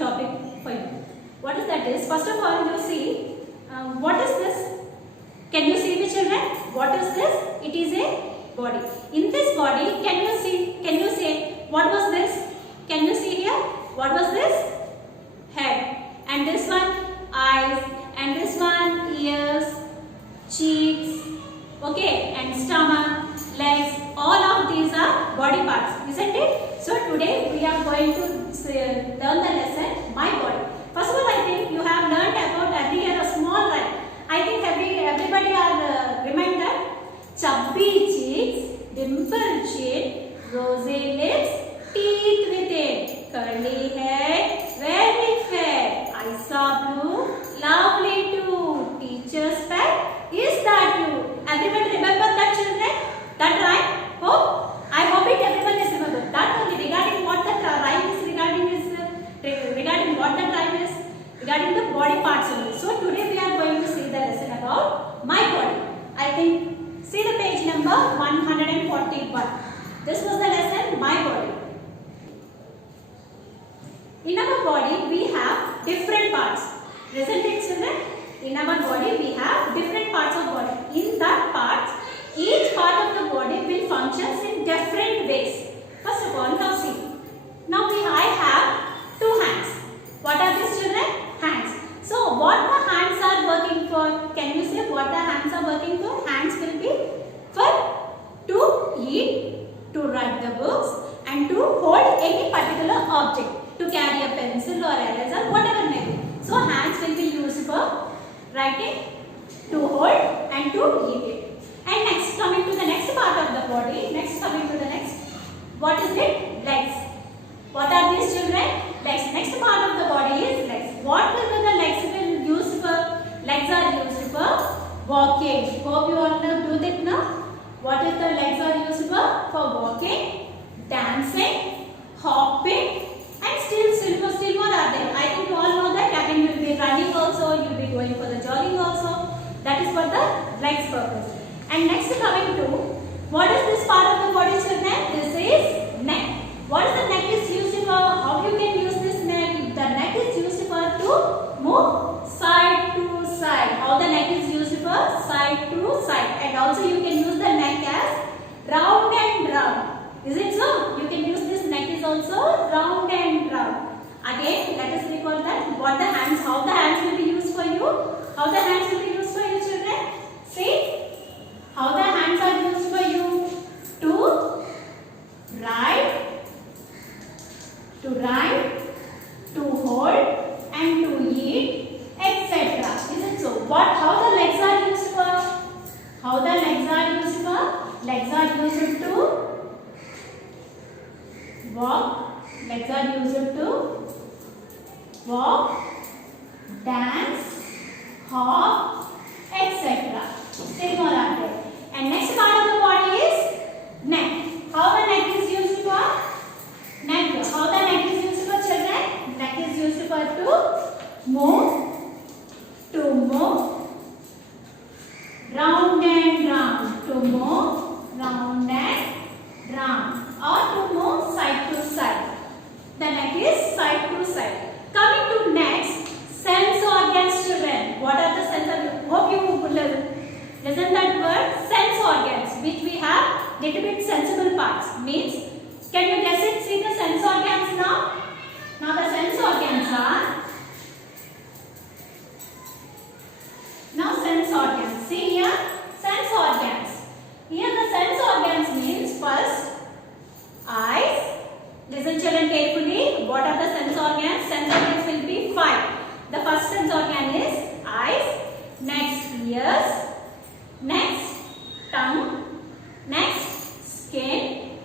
topic for you. What is that is? First of all, you see, what is this? Can you see the children? What is this? It is a body. In this body, can you see? Can you say what was this? Can you see here? What was this? Head. And this one, eyes. And this one, ears, cheeks, okay, and stomach, legs. All of these are body parts, isn't it? So today we are going to learn the lesson, my body. First of all, I think you have learned about every year a small rhyme. I think everybody are reminded. Chubby cheeks, dimple chin, rosy lips, teeth with it, curly hair, very fair, eyes are blue, lovely too, teacher's pet, is that you? Everyone remember that, children? That rhyme? Hope? I hope it everyone is remember. That only regarding what that rhyme is regarding what that rhyme is regarding the body parts only. So today we are going to see the lesson about my body. I think see the page number 141. This was the lesson, my body. In our body we have different parts. Isn't it, children? In our body we have different parts of body. In that parts, each part of the body will function in different ways. First of all, now see. Now I have two hands. What are these, children? Hands. So what the hands are working for? Can you say what the hands are working for? Hands will be for to eat, to write the books, and to hold any particular object, to carry a pencil or eraser, whatever may be. So hands will be used for writing, to hold, and to eat it. And next, coming to the next part of the body, what is it? Legs. What are these, children? Legs. Next part of the body is legs. What will the legs will use for? Legs are used for walking. Hope you all know do that now. What is the legs are used for? For walking, dancing, hopping, and still more are there. I think you all know that. Again, you will be running also. You will be going for the jogging also. That is for the legs purpose. And next coming to, what is this part of the body, children? This is neck. What is the neck is used for? How you can use this neck? The neck is used for to move side to side. How the neck is used for? Side to side. And also you can use the neck as round and round. Is it so? You can use this neck is also round and round. Again, let us recall that. What the hands? How the hands will be used for you? How the hands will be used for you, children? See? How the hands are used for you? To write, to hold, and to eat, etc. Is it so? How the legs are used for? How the legs are used for? Legs are used to walk. Legs are used to walk, dance, hop, etc. Still more are there. And next part of the body is neck. How the neck is used for? Neck. How the neck is used for, children? Neck is used for to move, round and round, to move round and round, or to move side to side. The neck is side to side. Coming to next, sense organs, children. What are the sense organs? Hope you listen that word, sense organs, which we have little bit sensible parts. Means, can you guess it? See the sense organs now. Now the sense organs are. Now sense organs. See here, sense organs. Here the sense organs means first eyes. Listen, children, carefully. What are the sense organs? Sense organs will be 5. The first sense organ is eyes. Next, ears. Next, tongue. Next, skin.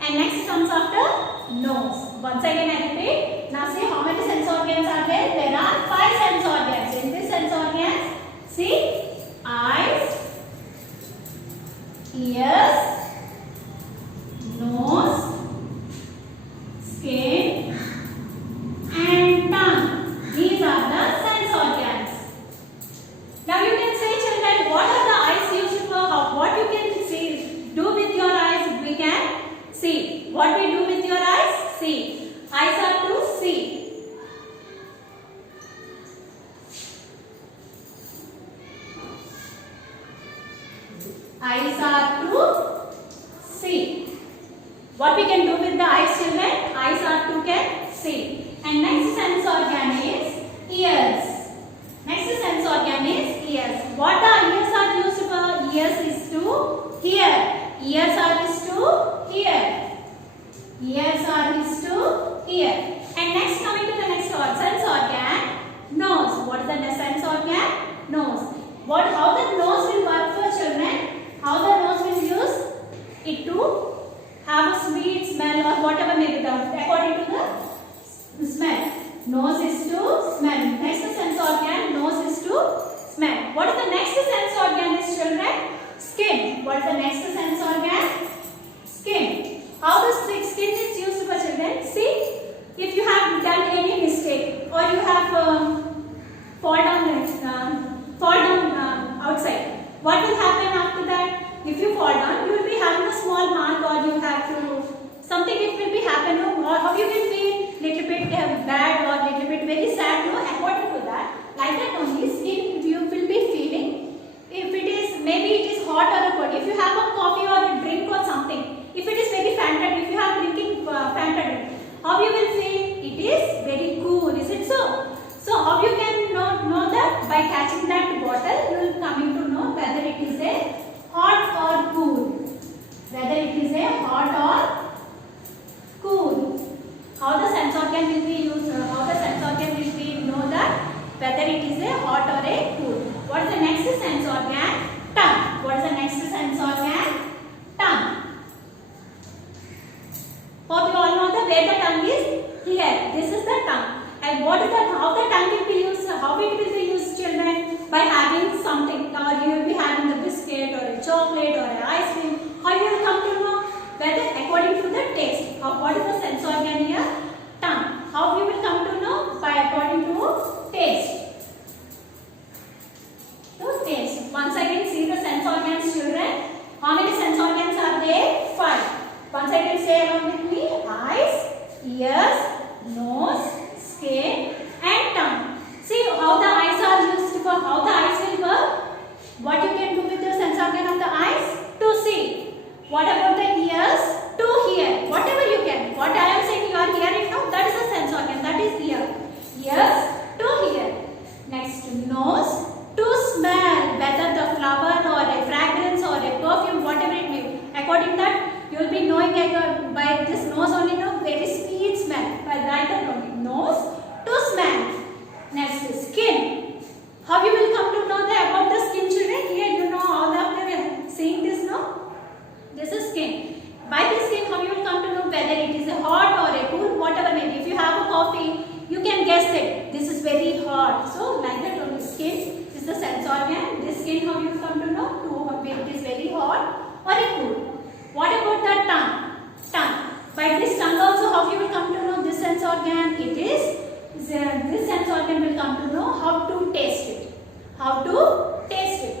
And next comes after nose. Once again I repeat. Now see how many sense organs are there? There are 5 sense organs. In this sense organs, see, eyes, ears, nose, skin, and tongue. These are the sense organs. Now you can say, children, what are the eyes used for? What you can see, do with your eyes? We can see. What we do with your eyes? See. Eyes are to see. What we can do with the eyes, children? Eyes are to can see. And next sense organ is ears. Next sense organ is ears. What the ears are used for? Ears is to hear. Ears are is to hear. Ears are is to hear. And next, coming to the next sense organ, nose. What is the sense organ? Nose. How the nose will work for children? How the nose will use it to have a sweet smell or whatever may be done according to the smell. Nose is to smell. Next sense organ, nose is to smell. What is the next sense organ is, children? Skin. What is the next sense organ? Skin. How the skin is used for children? See, if you have done any mistake or you have fall down outside, what will happen after that? If you fall down, you will be having a small mark, or you have to something. It will be happen, or how you will feel little bit bad or little bit very sad. No, according to that, like that only skin you will be feeling. If it is maybe it is hot or cold. If you have a coffee or a drink or something, if it is very Fanta, if you have drinking Fanta drink, how you will feel? It is very cool. Is it so? So how you can know that? By catching that bottle, you will coming to know whether it is a hot or cool. Whether it is a hot or cool. How the sense organ will be used? How the sense organ will be know that whether it is a hot or a cool. What is the next sense organ? Tongue. What is the next sense organ? Tongue. Hope you all know that where the tongue is here. This is the tongue. And what is that? How the tongue will be used? How it will be used, children? By having something, or you will be having a biscuit or a chocolate or an ice cream. How you will come to know? Whether according to the taste. What is the sense organ here? Tongue. How you will come to know? By according to taste. So taste. Once again, see the sense organs, children. How many sense organs are there? 5. Once again, say along with me. Eyes, ears, nose, skin, and tongue. See how the eyes are used for. How the eyes will work? What you can do with the sense organ of the eyes? To see. What about the ears? To hear. Whatever you can. What I am saying you are hearing now, that is the sense organ. That is ear. Ears to hear. Next, nose to smell. Whether the flower or a fragrance or a perfume, whatever it may be. According to that, you will be knowing by this nose only know very sweet smell. By that only. Nose to smell. Next is skin. How you will come to know about the skin, children? Here you know all of them seeing this now. This is skin. By this skin, how you will come to know whether it is a hot or a cool, whatever maybe. If you have a coffee, you can guess it. This is very hot. So like that only skin is the sense organ. This skin, how you will come to know whether it is very hot or a cool. What about the tongue? Tongue. By this tongue also, how you will come to know this sense organ? It is this sense organ will come to know how to taste it. How to taste it.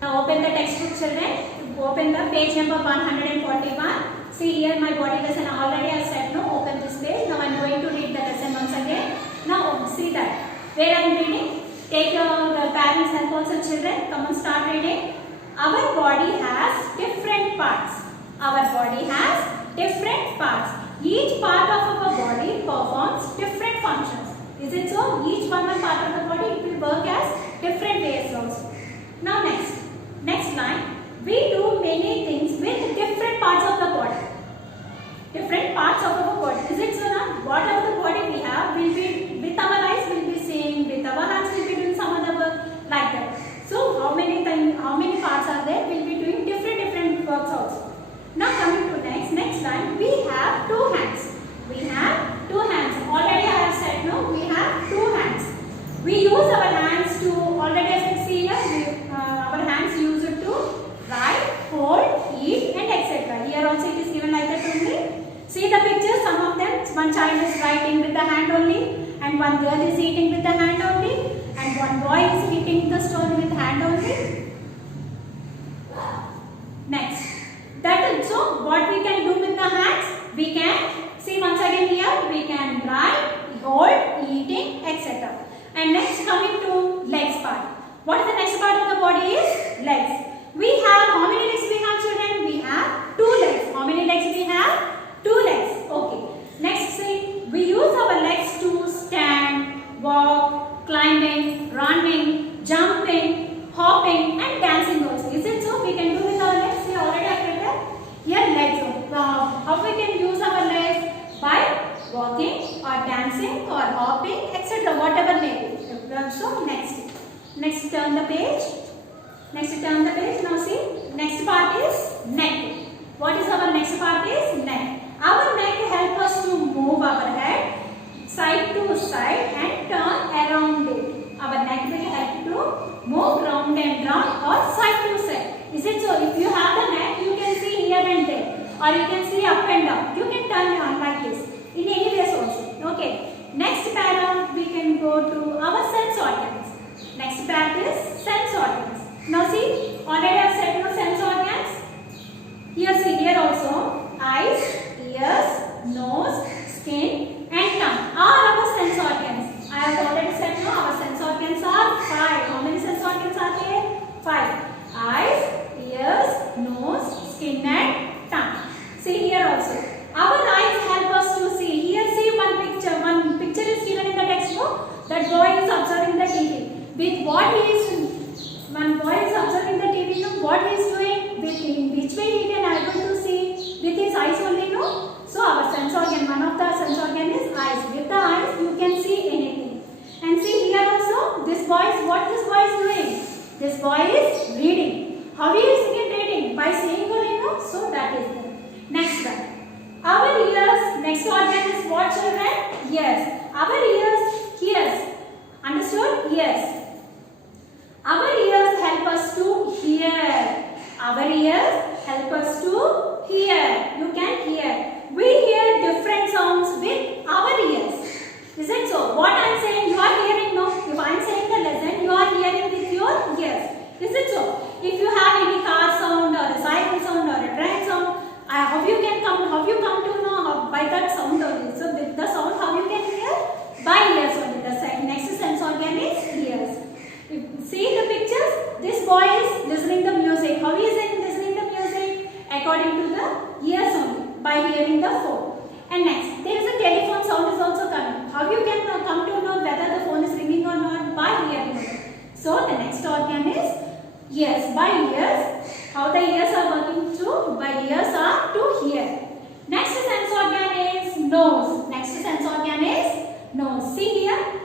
Now open the textbook, children. Open the page number 141. See here my body lesson already I said no. Open this page. Now I am going to read the lesson once again. Now see that. Where I am reading? Take your parents' help also, children. Come on, start reading. Our body has different parts. Our body has different parts. Each part of our body performs different functions. Is it so? Each one part of the body it will work as different ways also. Now next line. We do many things with different parts of the body. Different parts of our body. Is it so now? Whatever the body we have will be with our eyes will be seeing, with our hands will be doing some other work like that. So how many parts are there? We'll be doing different works also. Now coming to next line, we have 2 hands. We have 2 hands. Already I have said no, we have 2 hands. We use our hands to, already as you see here, our hands use it to write, hold, eat and etc. Here also it is given like that only. See the picture, some of them, one child is writing with the hand only and one girl is eating with the hand only and one boy is eating the stone with hand only. Next. That also what we can do with the hands, we can see once again here, we can write, hold, eating, etc. And next coming to legs part. What is the next part of the body is? Legs. We have, how many legs we have, children? We have 2 legs. How many legs we have? So next turn the page. Next turn the page. Now see, next part is neck. What is our next part is neck. Our neck helps us to move our head side to side and turn around it. Our neck will help to move round and round or side to side. Is it so? If you have the neck, you can see here and there, or you can see up and down. You can turn on like this in any ways also. Okay. Next para we can go to our sense organs. Next part is sense organs. Now see, already I have said no sense organs. Here see, here also eyes, ears, nose, skin and tongue are our sense organs. I have already said no, our sense organs are 5. How many sense organs are there? 5. Eyes, ears, nose, skin and tongue. See here also. Our eyes help us to see. Here see one picture. One picture is given in the textbook. That boy is observing the TV. With what he is, one boy is observing the TV. No, what he is doing? With in which way he can able to see? With his eyes only, no. So our sense organ, one of the sense organ is eyes. With the eyes, you can see anything. And see here also, this boy is what this boy is doing. This boy is reading. How he is reading? By seeing only, no. So that is there. Next one. Our ears, next organ is what, children? Ears. Our ears. Understood? Ears. Our ears help us to hear. Our ears help us to hear. You can hear. We hear different sounds with our ears. Is it so? What I am saying, you are hearing, no? If I am saying the lesson, you are hearing with your ears. Is it so? If you have any car sound or a cycle sound or a train sound, how you come to know by that sound only. So with the sound, how you can hear? By ears only. The next sense organ is ears. See the pictures? This boy is listening the music. How is he listening the music? According to the ears only, by hearing the phone. And next, there is a telephone sound is also coming. How you can come to know whether the phone is ringing or not? By hearing it. So the next organ is ears. By ears. How the ears are working through? By ears are to hear. Next sense organ is nose. Next sense organ is nose. See here.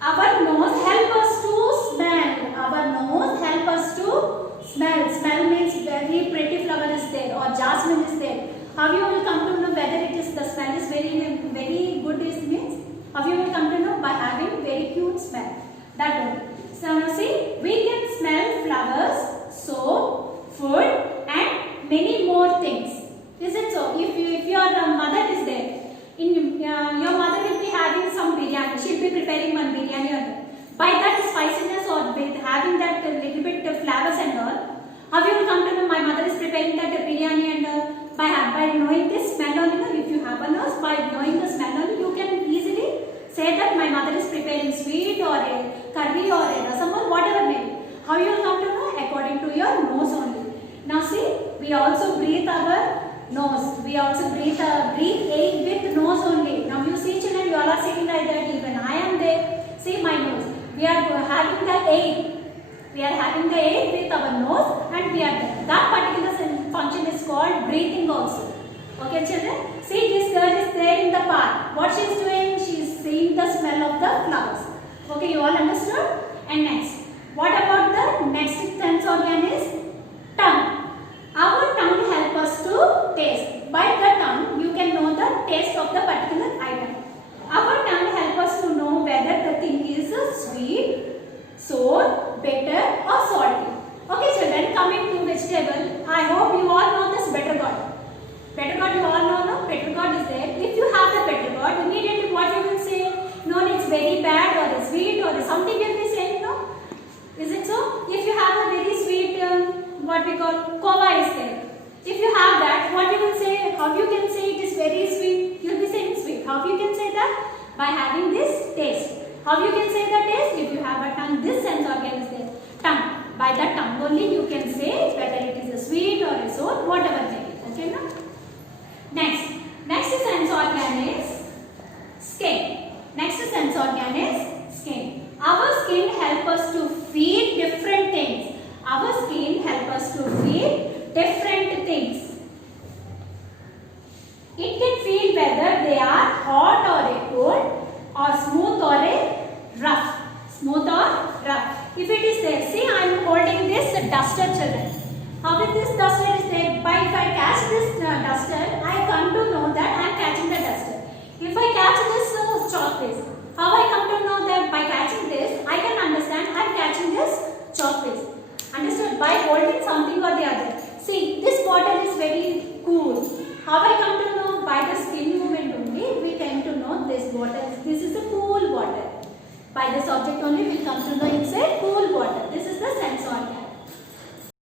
Our nose help us to smell. Our nose help us to smell. Smell means very pretty flower is there or jasmine is there. How you will come to know whether it is the smell is very good is means? How you will come to know? By having very cute smell. That one. So now see, we can smell flowers, soap, food and many more things. Is it so? If your mother is there, your mother will be having some biryani. She will be preparing one biryani. By that spiciness or with having that little bit of flavors and all, how you will come to know my mother is preparing that biryani and all. By knowing this smell only, if you have a nose, by knowing the smell only, you can easily say that my mother is preparing sweet or a curry or a rasam or whatever may be. How you will come to know? According to your nose only. Now see, we also breathe our nose. We also breathe air with nose only. Now you see children, you all are sitting like that. Even I am there. See my nose. We are having the air. We are having the air with our nose and we are there. That particular function is called breathing also. Okay children? See this girl is there in the park. What she is doing? She is seeing the smell of the flowers. Okay, you all understood? And next, what about the next sense organ is tongue. Our tongue helps us to taste. By the tongue, you can know the taste of the particular item. Our tongue helps us to know whether the thing is sweet, sour, bitter or salty. Okay children, coming to vegetable, I hope you all know this bitter gourd. Bitter gourd you all know, no? Bitter gourd is there. If you have the bitter gourd, immediately what you will say? No, it's very bad or it's sweet or something you will be saying, no? Is it so? If you have a very sweet, what we call kova is there. If you have that, what you will say? How you can say it is very sweet? You will be saying sweet. How you can say that? By having this taste. How you can say the taste? If you have a tongue, this sense organ is there. Tongue. By the tongue only you can say whether it is a sweet or a sour, whatever may be. Okay, no? Next sense organ is skin. Next sense organ is skin. Our skin helps us to feel different things. Our skin helps us to feel different things. It can feel whether they are hot or a cold or smooth or a rough. If it is there, see I am holding this duster, children. How is this duster is there? If I catch this duster, I come to know that I am catching the duster. If I catch this chalk piece, how I come to know that by catching this, I can understand I am catching this chalk piece. Understood? By holding something or the other. See, this bottle is very cool. How I come to know? By the skin movement only, we tend to know this bottle. This is a cool bottle. By this object only, we come to know it's a